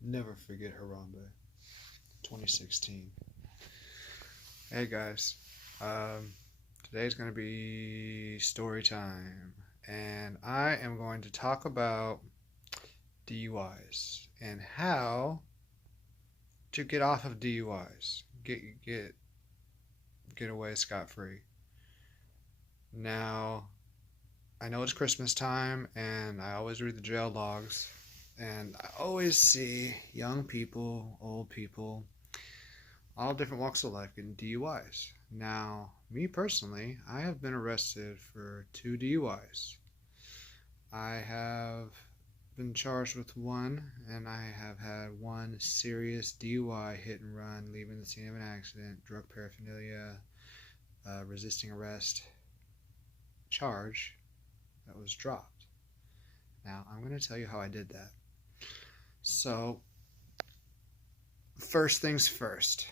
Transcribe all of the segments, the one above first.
Never forget Harambe. 2016. Hey guys, um, today's going to be story time, and I am going to talk about DUIs and how to get off of DUIs, get away scot free. Now, I know it's Christmas time, and I always read the jail logs, and I always see young people, old people, all different walks of life getting DUIs. Now, me personally, I have been arrested for 2 DUIs. I have been charged with one, and I have had one serious DUI hit and run, leaving the scene of an accident, drug paraphernalia, resisting arrest charge that was dropped. Now, I'm going to tell you how I did that. So, first things first.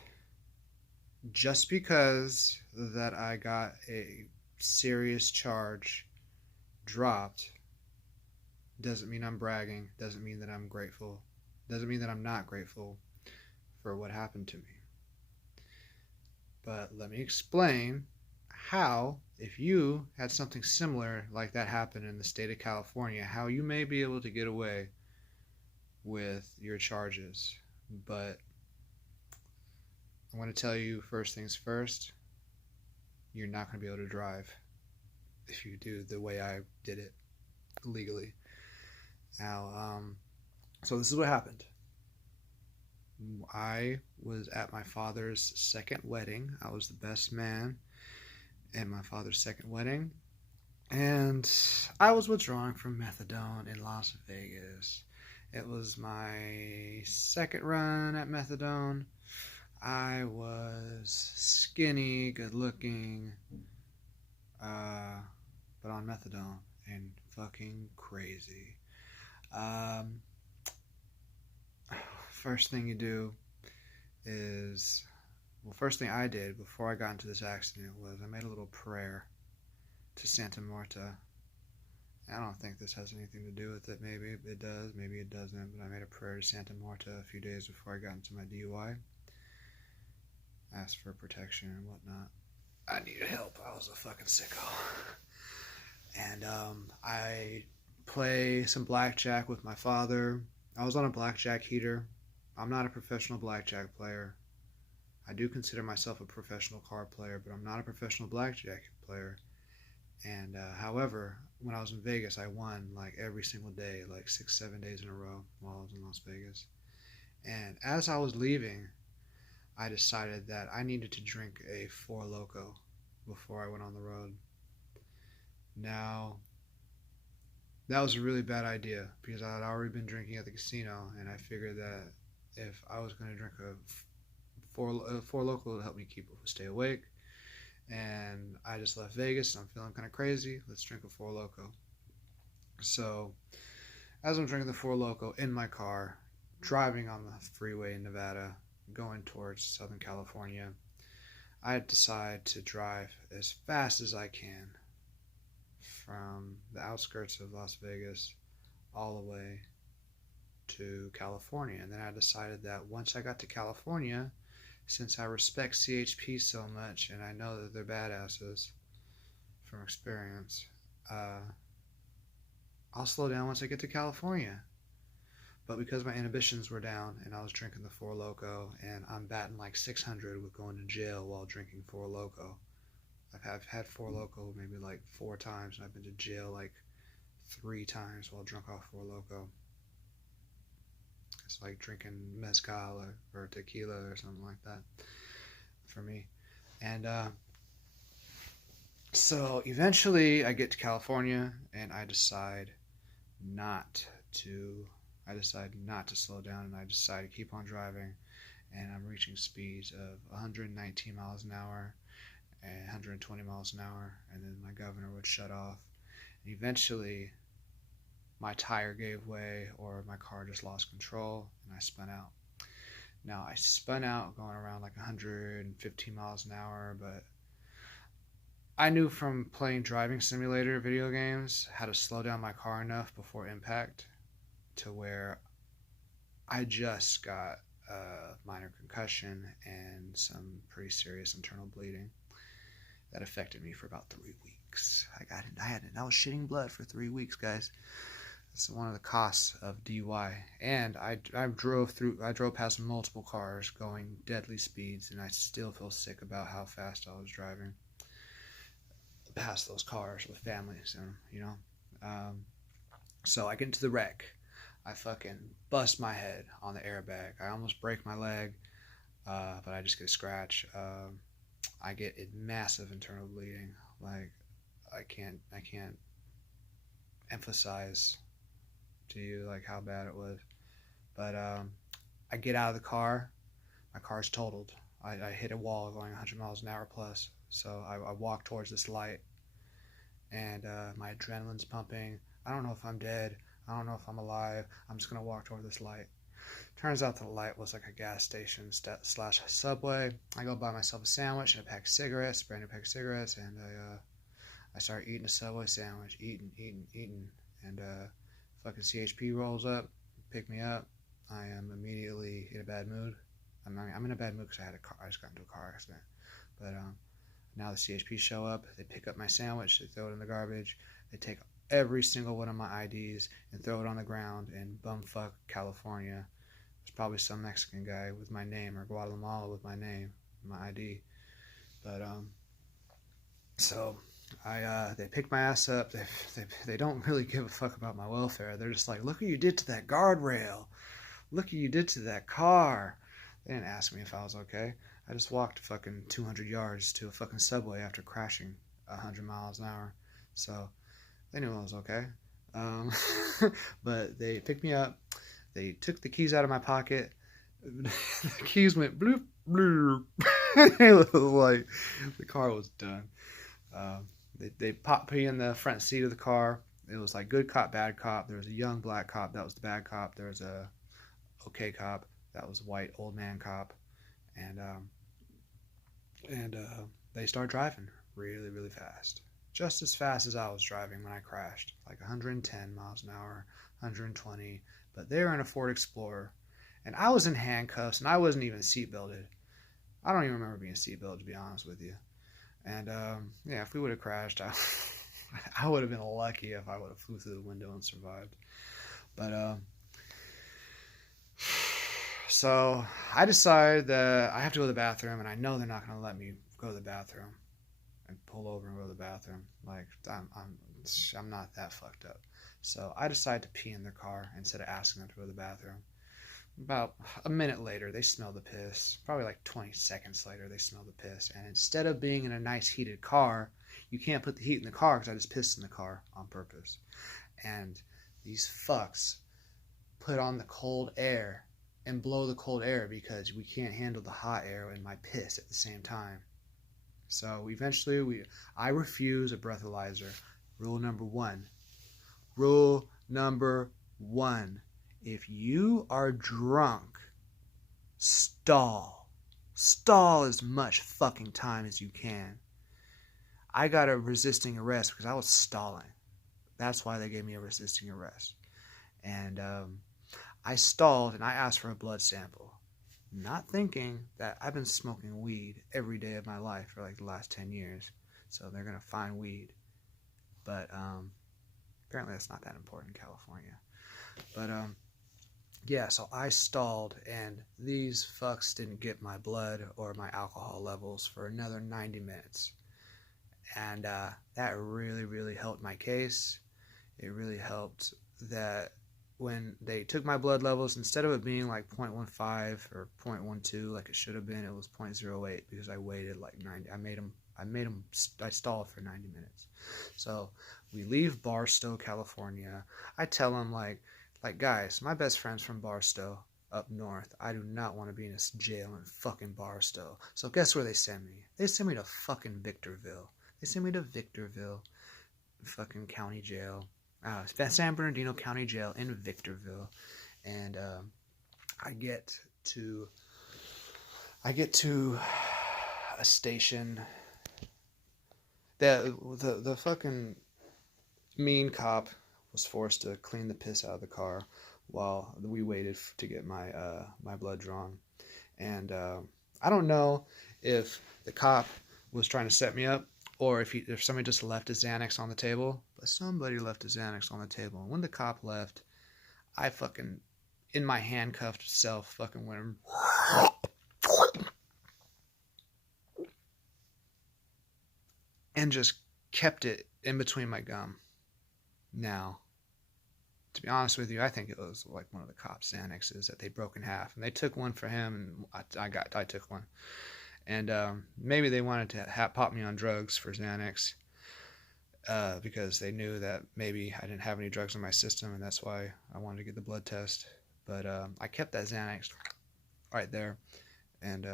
Just because that I got a serious charge dropped doesn't mean I'm bragging, doesn't mean that I'm grateful, doesn't mean that I'm not grateful for what happened to me. But let me explain how, if you had something similar like that happen in the state of California, how you may be able to get away with your charges. But I want to tell you first things first, you're not going to be able to drive if you do the way I did it legally. Now, so this is what happened. I was at my father's second wedding. I was the best man at my father's second wedding. And I was withdrawing from methadone in Las Vegas. It was my second run at methadone. I was skinny, good looking, but on methadone and fucking crazy. First thing you do is, first thing I did before I got into this accident was I made a little prayer to Santa Marta. I don't think this has anything to do with it. Maybe it does, maybe it doesn't, but I made a prayer to Santa Marta a few days before I got into my DUI. Asked for protection and whatnot. I needed help. I was a fucking sicko. And I play some blackjack with my father. I was on a blackjack heater. I'm not a professional blackjack player. I do consider myself a professional card player, but I'm not a professional blackjack player. And however, when I was in Vegas, I won like every single day, like 6, 7 days in a row while I was in Las Vegas. And as I was leaving, I decided that I needed to drink a Four Loko before I went on the road. Now, that was a really bad idea because I had already been drinking at the casino, and I figured that if I was going to drink a Four Loko to help me stay awake, and I just left Vegas and I'm feeling kind of crazy, let's drink a Four Loko. So, as I'm drinking the Four Loko in my car, driving on the freeway in Nevada, going towards Southern California, I decide to drive as fast as I can from the outskirts of Las Vegas all the way to California. And then I decided that once I got to California, since I respect CHP so much and I know that they're badasses from experience, I'll slow down once I get to California. But because my inhibitions were down and I was drinking the Four Loko, and I'm batting like 600 with going to jail while drinking Four Loko. I've had Four Loko maybe like 4 times, and I've been to jail like 3 times while drunk off Four Loko. It's like drinking mezcal or tequila or something like that for me. And so eventually I get to California, and I decide not to slow down, and I decide to keep on driving, and I'm reaching speeds of 119 miles an hour and 120 miles an hour, and then my governor would shut off, and eventually my tire gave way, or my car just lost control, and I spun out. Now, I spun out going around like 115 miles an hour, but I knew from playing driving simulator video games how to slow down my car enough before impact to where I just got a minor concussion and some pretty serious internal bleeding that affected me for about 3 weeks. I was shitting blood for 3 weeks, guys. That's one of the costs of DUI. And I drove past multiple cars going deadly speeds, and I still feel sick about how fast I was driving past those cars with families, and so I get into the wreck. I fucking bust my head on the airbag. I almost break my leg, but I just get a scratch. I get a massive internal bleeding. Like, I can't emphasize to you like how bad it was. But I get out of the car. My car's totaled. I hit a wall going 100 miles an hour plus. So I walk towards this light, and my adrenaline's pumping. I don't know if I'm dead. I don't know if I'm alive. I'm just going to walk toward this light. Turns out the light was like a gas station slash Subway. I go buy myself a sandwich and a pack of cigarettes, brand new pack of cigarettes, and I start eating a Subway sandwich, eating. And fucking CHP rolls up, pick me up. I am immediately in a bad mood. I'm in a bad mood because I just got into a car accident. But now the CHP show up. They pick up my sandwich. They throw it in the garbage. They take every single one of my IDs and throw it on the ground in bumfuck California. There's probably some Mexican guy with my name, or Guatemala with my name, my ID. But so they pick my ass up. They don't really give a fuck about my welfare. They're just like, look what you did to that guardrail. Look what you did to that car. They didn't ask me if I was okay. I just walked fucking 200 yards to a fucking Subway after crashing 100 miles an hour. So they knew I was okay. But they picked me up. They took the keys out of my pocket. The keys went bloop, bloop. It was like the car was done. They popped me in the front seat of the car. It was like good cop, bad cop. There was a young black cop. That was the bad cop. There was a okay cop. That was a white old man cop. And they started driving really, really fast. Just as fast as I was driving when I crashed. Like 110 miles an hour, 120. But they were in a Ford Explorer. And I was in handcuffs, and I wasn't even seatbelted. I don't even remember being seatbelted, to be honest with you. And yeah, if we would have crashed, I would have been lucky if I would have flew through the window and survived. But so I decided that I have to go to the bathroom, and I know they're not going to let me go to the bathroom and pull over and go to the bathroom. Like, I'm not that fucked up. So I decided to pee in their car instead of asking them to go to the bathroom. About a minute later, they smell the piss. Probably like 20 seconds later, they smell the piss. And instead of being in a nice heated car, you can't put the heat in the car because I just pissed in the car on purpose. And these fucks put on the cold air and blow the cold air because we can't handle the hot air and my piss at the same time. So eventually, I refuse a breathalyzer. Rule number one. Rule number one. If you are drunk, stall. Stall as much fucking time as you can. I got a resisting arrest because I was stalling. That's why they gave me a resisting arrest. And I stalled and I asked for a blood sample. Not thinking that I've been smoking weed every day of my life for like the last 10 years. So they're going to find weed. But apparently that's not that important in California. But yeah, so I stalled, and these fucks didn't get my blood or my alcohol levels for another 90 minutes. And that really, really helped my case. It really helped that when they took my blood levels, instead of it being like 0.15 or 0.12 like it should have been, it was 0.08 because I waited like 90. I stalled for 90 minutes. So we leave Barstow, California. I tell them like, guys, my best friend's from Barstow up north. I do not want to be in a jail in fucking Barstow. So guess where they send me? They send me to fucking Victorville. They send me to Victorville, fucking county jail. San Bernardino County Jail in Victorville. And I get to a station. The fucking mean cop was forced to clean the piss out of the car while we waited to get my blood drawn. And I don't know if the cop was trying to set me up or if somebody just left his Xanax on the table. But somebody left his Xanax on the table. And when the cop left, I fucking, in my handcuffed self, fucking went and just kept it in between my gum. Now, to be honest with you, I think it was like one of the cops' Xanaxes that they broke in half, and they took one for him, and I took one, and maybe they wanted to pop me on drugs for Xanax, because they knew that maybe I didn't have any drugs in my system, and that's why I wanted to get the blood test. But I kept that Xanax right there, and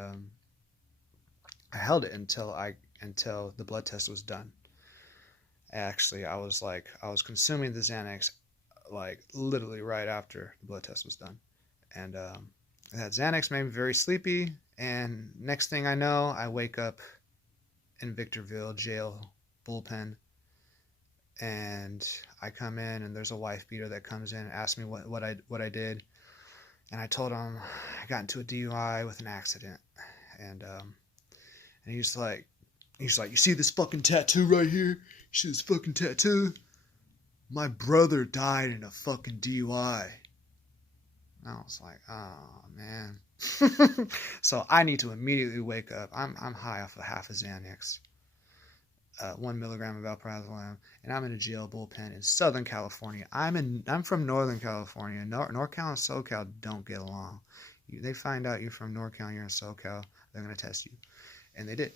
I held it until the blood test was done. Actually, I was consuming the Xanax like literally right after the blood test was done, and that Xanax made me very sleepy. And next thing I know, I wake up in Victorville jail bullpen, and I come in, and there's a wife beater that comes in and asks me what I did, and I told him I got into a DUI with an accident, and he's like, you see this fucking tattoo right here? You see this fucking tattoo? My brother died in a fucking DUI. And I was like, oh man. So I need to immediately wake up. I'm high off of half a Xanax, 1 milligram of alprazolam, and I'm in a jail bullpen in Southern California. I'm from Northern California. NorCal and SoCal don't get along. They find out you're from NorCal and you're in SoCal, they're gonna test you, and they did.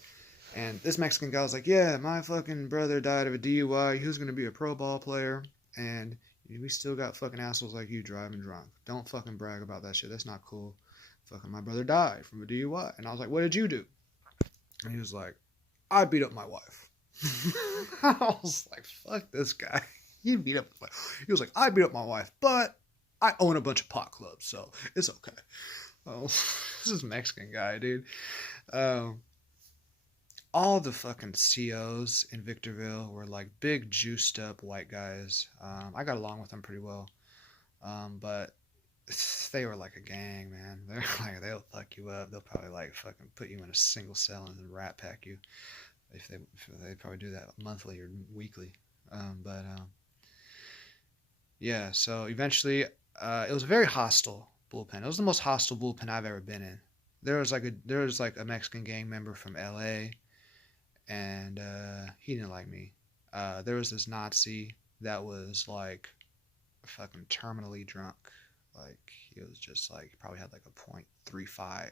And this Mexican guy was like, yeah, my fucking brother died of a DUI. He was going to be a pro ball player. And we still got fucking assholes like you driving drunk. Don't fucking brag about that shit. That's not cool. Fucking my brother died from a DUI. And I was like, what did you do? And he was like, I beat up my wife. I was like, fuck this guy. He beat up my wife. He was like, I beat up my wife, but I own a bunch of pot clubs, so it's okay. Oh, this is Mexican guy, dude. All the fucking COs in Victorville were like big juiced up white guys. I got along with them pretty well. But they were like a gang, man. They're like, they'll fuck you up. They'll probably like fucking put you in a single cell and then rat pack you. If they probably do that monthly or weekly. But yeah, so eventually it was a very hostile bullpen. It was the most hostile bullpen I've ever been in. There was like a Mexican gang member from LA, and he didn't like me. There was this Nazi that was like fucking terminally drunk. Like he was just like, he probably had like a 0.35,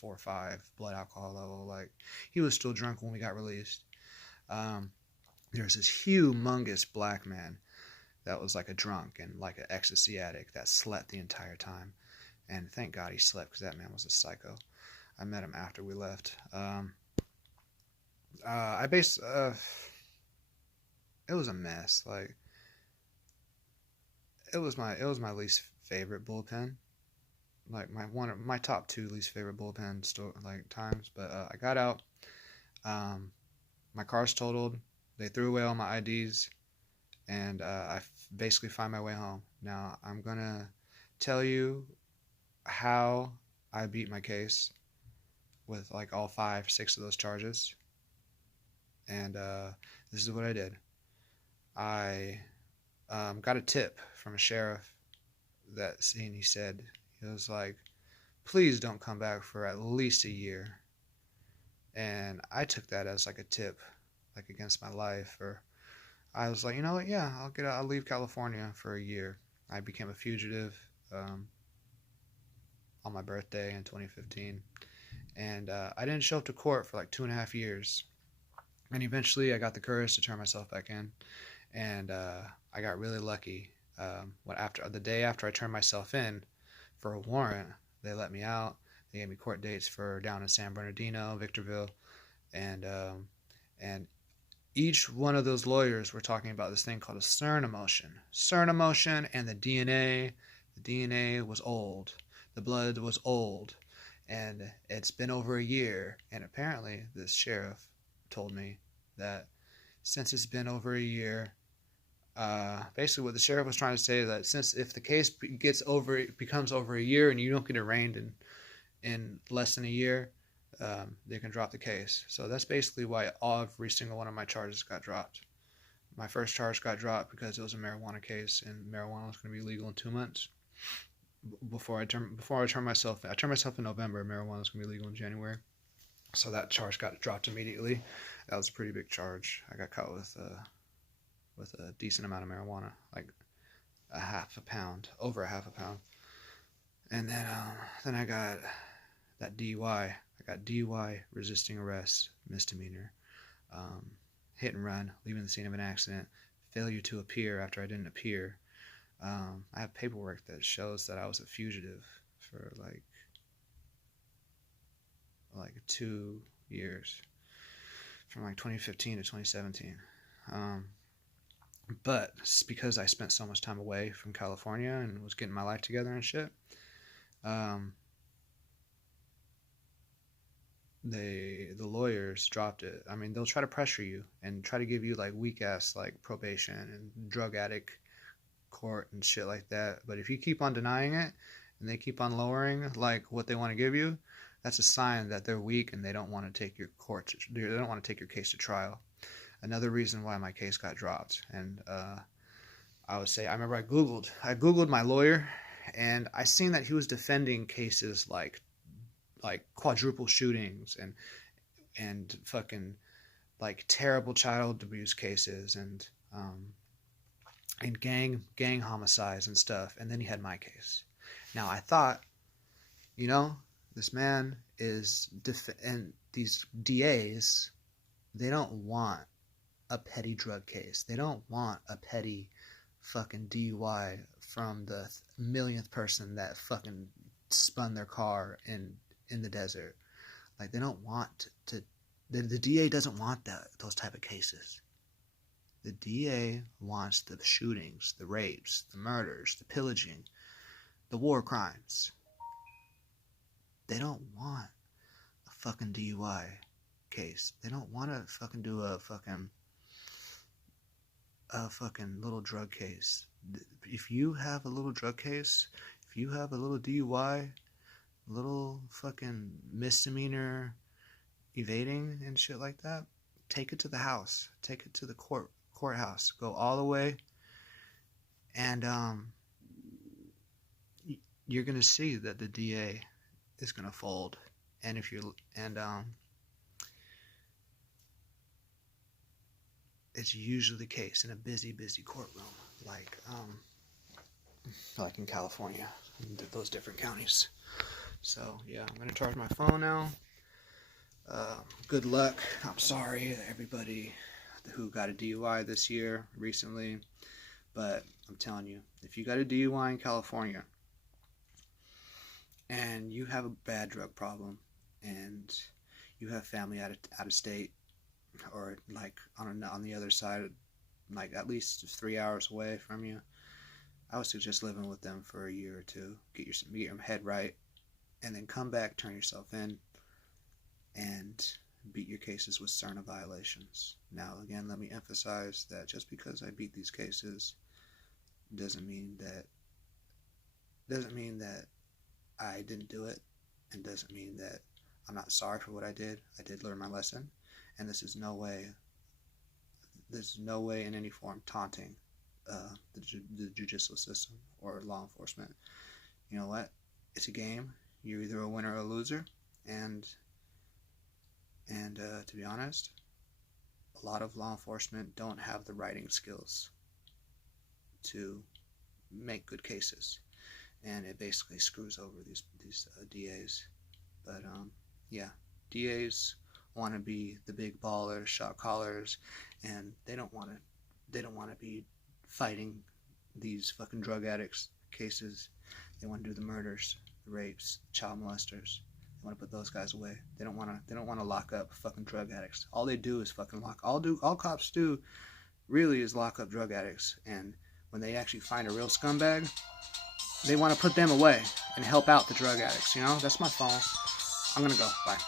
0.45 blood alcohol level. Like he was still drunk when we got released. There's this humongous black man that was like a drunk and like an ecstasy addict that slept the entire time. And thank God he slept, because that man was a psycho. I met him after we left. It was a mess. Like it was my least favorite bullpen. Like my top 2 least favorite bullpen times. But I got out. My car's totaled. They threw away all my IDs, and I basically find my way home. Now I'm gonna tell you how I beat my case with like all 5, 6 of those charges. And this is what I did. I got a tip from a sheriff and he said, he was like, please don't come back for at least a year. And I took that as like a tip, like against my life. Or I was like, you know what? Yeah, I'll leave California for a year. I became a fugitive on my birthday in 2015. And I didn't show up to court for like 2.5 years. And eventually I got the courage to turn myself back in. And I got really lucky. The day after I turned myself in for a warrant, they let me out. They gave me court dates for down in San Bernardino, Victorville, and each one of those lawyers were talking about this thing called a Cerner motion, and the DNA. The DNA was old. The blood was old, and it's been over a year. And apparently, this sheriff told me that since it's been over a year, basically what the sheriff was trying to say is that since if the case becomes over a year and you don't get arraigned in less than a year, they can drop the case. So that's basically why every single one of my charges got dropped. My first charge got dropped because it was a marijuana case, and marijuana was going to be legal in 2 months. I turned myself in November. Marijuana was going to be legal in January, so that charge got dropped immediately. That was a pretty big charge. I got caught with a decent amount of marijuana, like over a half a pound. And then I got that DUI. I got DUI, resisting arrest, misdemeanor, hit and run, leaving the scene of an accident, failure to appear after I didn't appear. I have paperwork that shows that I was a fugitive for like 2 years, from like 2015 to 2017. But it's because I spent so much time away from California and was getting my life together and shit. The lawyers dropped it. I mean, they'll try to pressure you and try to give you like weak ass like probation and drug addict court and shit like that. But if you keep on denying it and they keep on lowering like what they want to give you, that's a sign that they're weak and they don't want to take your case to trial. Another reason why my case got dropped. And I would say, I remember I googled my lawyer, and I seen that he was defending cases like quadruple shootings and fucking like terrible child abuse cases and gang homicides and stuff. And then he had my case. Now I thought, this man is and these DAs, they don't want a petty drug case. They don't want a petty fucking DUI from the millionth person that fucking spun their car in the desert. Like, they don't want to the DA doesn't want those type of cases. The DA wants the shootings, the rapes, the murders, the pillaging, the war crimes. They don't want a fucking DUI case. They don't want to fucking do a fucking little drug case. If you have a little drug case, if you have a little DUI, little fucking misdemeanor evading and shit like that, take it to the house. Take it to the courthouse. Go all the way, and you're gonna see that the DA is gonna fold. And it's usually the case in a busy courtroom, like in California, in those different counties. So yeah, I'm gonna charge my phone now. Good luck. I'm sorry to everybody who got a DUI this year recently, but I'm telling you, if you got a DUI in California and you have a bad drug problem and you have family out of state, or like on the other side, like at least 3 hours away from you, I would suggest living with them for a year or two. Get your head right, and then come back, turn yourself in, and beat your cases with CERNA violations. Now, again, let me emphasize that just because I beat these cases doesn't mean that I didn't do it, and doesn't mean that I'm not sorry for what I did. I did learn my lesson, and there's no way in any form taunting the judicial system or law enforcement. You know what? It's a game. You're either a winner or a loser, and to be honest, a lot of law enforcement don't have the writing skills to make good cases, and it basically screws over these DAs. But yeah, DAs want to be the big ballers, shot callers, and they don't want to be fighting these fucking drug addicts cases. They want to do the murders, the rapes, child molesters. They want to put those guys away. They don't want to lock up fucking drug addicts. All they do is fucking all cops do really is lock up drug addicts. And when they actually find a real scumbag, they want to put them away and help out the drug addicts. That's my phone. I'm gonna go. Bye.